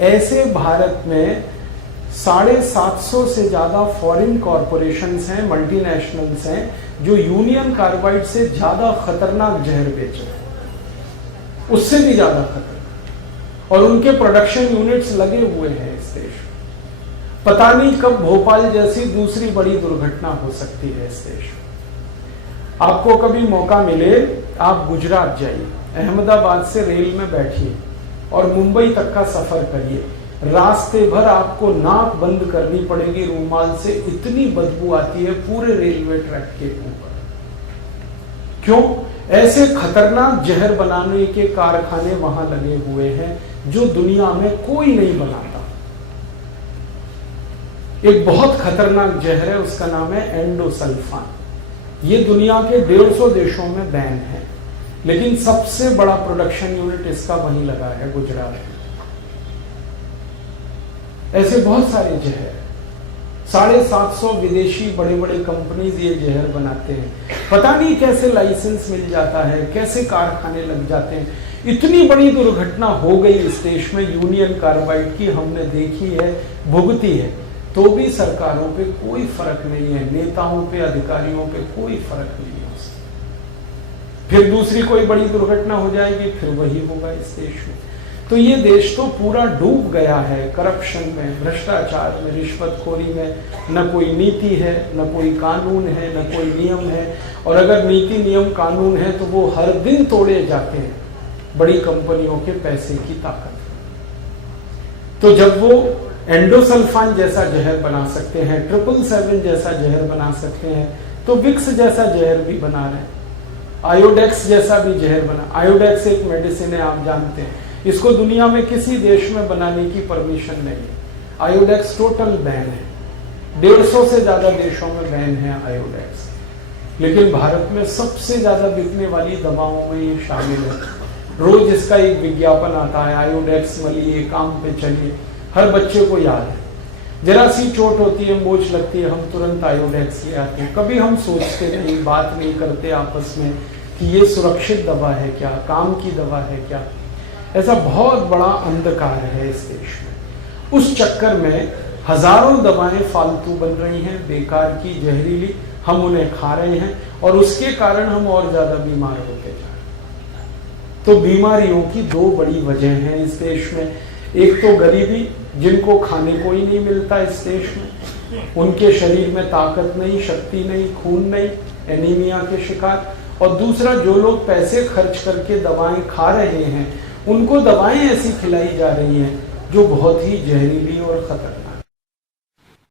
ऐसे भारत में 750 से ज्यादा फॉरेन कॉरपोरेशंस हैं, मल्टीनेशनल्स हैं, जो यूनियन कार्बाइड से ज्यादा खतरनाक जहर बेच रहे हैं, उससे भी ज्यादा खतरनाक, और उनके प्रोडक्शन यूनिट्स लगे हुए हैं इस देश में। पता नहीं कब भोपाल जैसी दूसरी बड़ी दुर्घटना हो सकती है इस देश में। आपको कभी मौका मिले, आप गुजरात जाइए, अहमदाबाद से रेल में बैठिए और मुंबई तक का सफर करिए। रास्ते भर आपको नाक बंद करनी पड़ेगी रूमाल से, इतनी बदबू आती है पूरे रेलवे ट्रैक के ऊपर। क्यों? ऐसे खतरनाक जहर बनाने के कारखाने वहां लगे हुए हैं जो दुनिया में कोई नहीं बनाता। एक बहुत खतरनाक जहर है, उसका नाम है एंडोसल्फान। ये दुनिया के 150 देशों में बैन है, लेकिन सबसे बड़ा प्रोडक्शन यूनिट इसका वहीं लगा है, गुजरात में। ऐसे बहुत सारे जहर, 750 विदेशी बड़े बड़े कंपनीज ये जहर बनाते हैं। पता नहीं कैसे लाइसेंस मिल जाता है, कैसे कारखाने लग जाते हैं। इतनी बड़ी दुर्घटना हो गई इस देश में यूनियन कार्बाइड की, हमने देखी है, भुगती है, तो भी सरकारों पे कोई फर्क नहीं है, नेताओं पे, अधिकारियों पे कोई फर्क नहीं है उससे। फिर दूसरी कोई बड़ी दुर्घटना हो जाएगी, फिर वही होगा इस देश में। तो ये देश तो पूरा डूब गया है करप्शन में, भ्रष्टाचार में, रिश्वतखोरी में। न कोई नीति है, न कोई कानून है, न कोई नियम है, और अगर नीति नियम कानून है तो वो हर दिन तोड़े जाते हैं बड़ी कंपनियों के पैसे की ताकत। तो जब वो एंडोसल्फान जैसा जहर बना सकते हैं, 777 जैसा जहर बना सकते हैं, तो विक्स जैसा जहर भी बना रहे हैं, आयोडेक्स जैसा भी जहर बना। आयोडेक्स एक मेडिसिन है, आप जानते हैं, इसको दुनिया में किसी देश में बनाने की परमिशन नहीं है। आयोडेक्स टोटल बैन है, 150 से ज्यादा देशों में बैन है आयोडेक्स, लेकिन भारत में सबसे ज्यादा बिकने वाली दवाओं में ये शामिल है। रोज इसका एक विज्ञापन आता है, आयोडेक्स मलिए, काम पे चलिए, हर बच्चे को याद है। जरा सी चोट होती है, मोच लगती है, हम तुरंत आयोडेक्स ले आते हैं। कभी हम सोचते नहीं, बात नहीं करते आपस में कि ये सुरक्षित दवा है क्या, काम की दवा है क्या। ऐसा बहुत बड़ा अंधकार है इस देश में। उस चक्कर में हजारों दवाएं फालतू बन रही हैं, बेकार की, जहरीली, हम उन्हें खा रहे हैं, और उसके कारण हम और ज्यादा बीमार होते जा रहे हैं। तो बीमारियों की 2 बड़ी वजह हैं इस देश में। एक तो गरीबी, जिनको खाने को ही नहीं मिलता इस देश में, उनके शरीर में ताकत नहीं, शक्ति नहीं, खून नहीं, एनीमिया के शिकार। और दूसरा, जो लोग पैसे खर्च करके दवाएं खा रहे हैं, उनको दवाएं ऐसी खिलाई जा रही हैं जो बहुत ही जहरीली और खतरनाक।